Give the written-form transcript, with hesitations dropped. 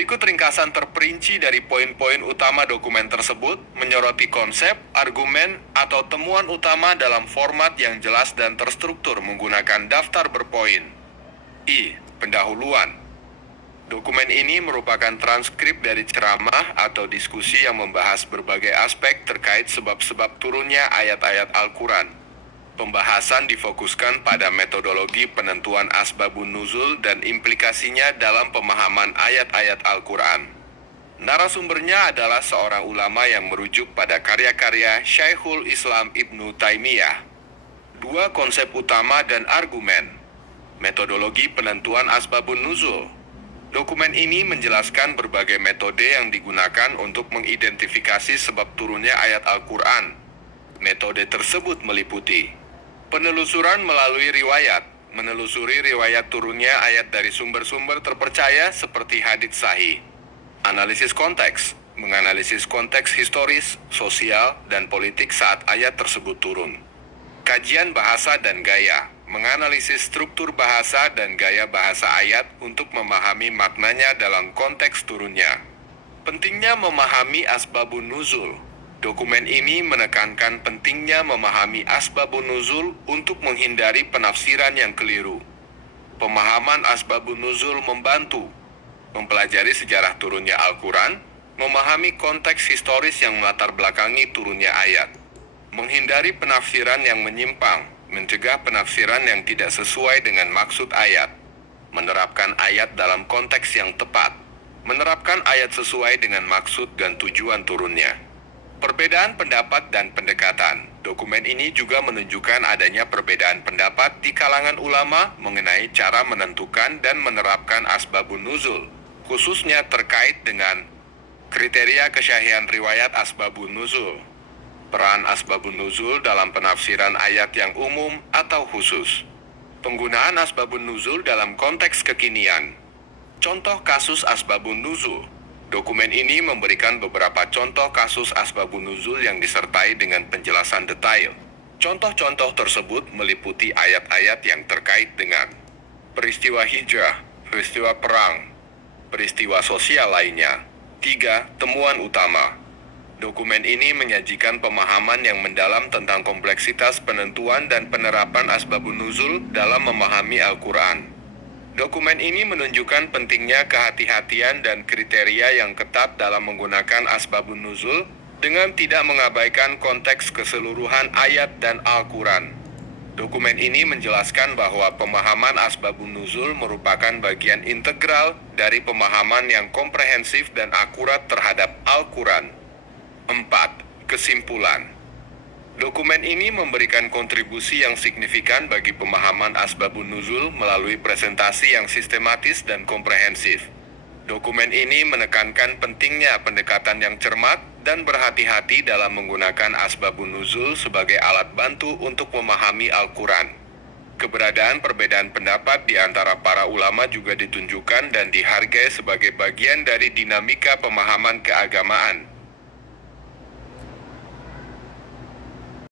Berikut ringkasan terperinci dari poin-poin utama dokumen tersebut, menyoroti konsep, argumen, atau temuan utama dalam format yang jelas dan terstruktur menggunakan daftar berpoin. Pendahuluan. Dokumen ini merupakan transkrip dari ceramah atau diskusi yang membahas berbagai aspek terkait sebab-sebab turunnya ayat-ayat Al-Quran. Pembahasan difokuskan pada metodologi penentuan asbabun nuzul dan implikasinya dalam pemahaman ayat-ayat Al-Quran. Narasumbernya adalah seorang ulama yang merujuk pada karya-karya Syekhul Islam Ibnu Taimiyah. Dua konsep utama dan argumen. Metodologi penentuan asbabun nuzul. Dokumen ini menjelaskan berbagai metode yang digunakan untuk mengidentifikasi sebab turunnya ayat Al-Quran. Metode tersebut meliputi penelusuran melalui riwayat, menelusuri riwayat turunnya ayat dari sumber-sumber terpercaya seperti hadits sahih. Analisis konteks, menganalisis konteks historis, sosial, dan politik saat ayat tersebut turun. Kajian bahasa dan gaya, menganalisis struktur bahasa dan gaya bahasa ayat untuk memahami maknanya dalam konteks turunnya. Pentingnya memahami asbabun nuzul. Dokumen ini menekankan pentingnya memahami asbabun nuzul untuk menghindari penafsiran yang keliru. Pemahaman asbabun nuzul membantu mempelajari sejarah turunnya Al-Quran, memahami konteks historis yang melatar belakangi turunnya ayat, menghindari penafsiran yang menyimpang, mencegah penafsiran yang tidak sesuai dengan maksud ayat, menerapkan ayat dalam konteks yang tepat, menerapkan ayat sesuai dengan maksud dan tujuan turunnya. Perbedaan pendapat dan pendekatan. Dokumen ini juga menunjukkan adanya perbedaan pendapat di kalangan ulama mengenai cara menentukan dan menerapkan asbabun nuzul, khususnya terkait dengan kriteria kesyahihan riwayat asbabun nuzul, peran asbabun nuzul dalam penafsiran ayat yang umum atau khusus, penggunaan asbabun nuzul dalam konteks kekinian. Contoh kasus asbabun nuzul. Dokumen ini memberikan beberapa contoh kasus asbabun nuzul yang disertai dengan penjelasan detail. Contoh-contoh tersebut meliputi ayat-ayat yang terkait dengan peristiwa hijrah, peristiwa perang, peristiwa sosial lainnya. 3. Temuan utama. Dokumen ini menyajikan pemahaman yang mendalam tentang kompleksitas penentuan dan penerapan asbabun nuzul dalam memahami Al-Quran. Dokumen ini menunjukkan pentingnya kehati-hatian dan kriteria yang ketat dalam menggunakan asbabun nuzul dengan tidak mengabaikan konteks keseluruhan ayat dan Al-Quran. Dokumen ini menjelaskan bahwa pemahaman asbabun nuzul merupakan bagian integral dari pemahaman yang komprehensif dan akurat terhadap Al-Quran. 4. Kesimpulan. Dokumen ini memberikan kontribusi yang signifikan bagi pemahaman asbabun nuzul melalui presentasi yang sistematis dan komprehensif. Dokumen ini menekankan pentingnya pendekatan yang cermat dan berhati-hati dalam menggunakan asbabun nuzul sebagai alat bantu untuk memahami Al-Quran. Keberadaan perbedaan pendapat di antara para ulama juga ditunjukkan dan dihargai sebagai bagian dari dinamika pemahaman keagamaan.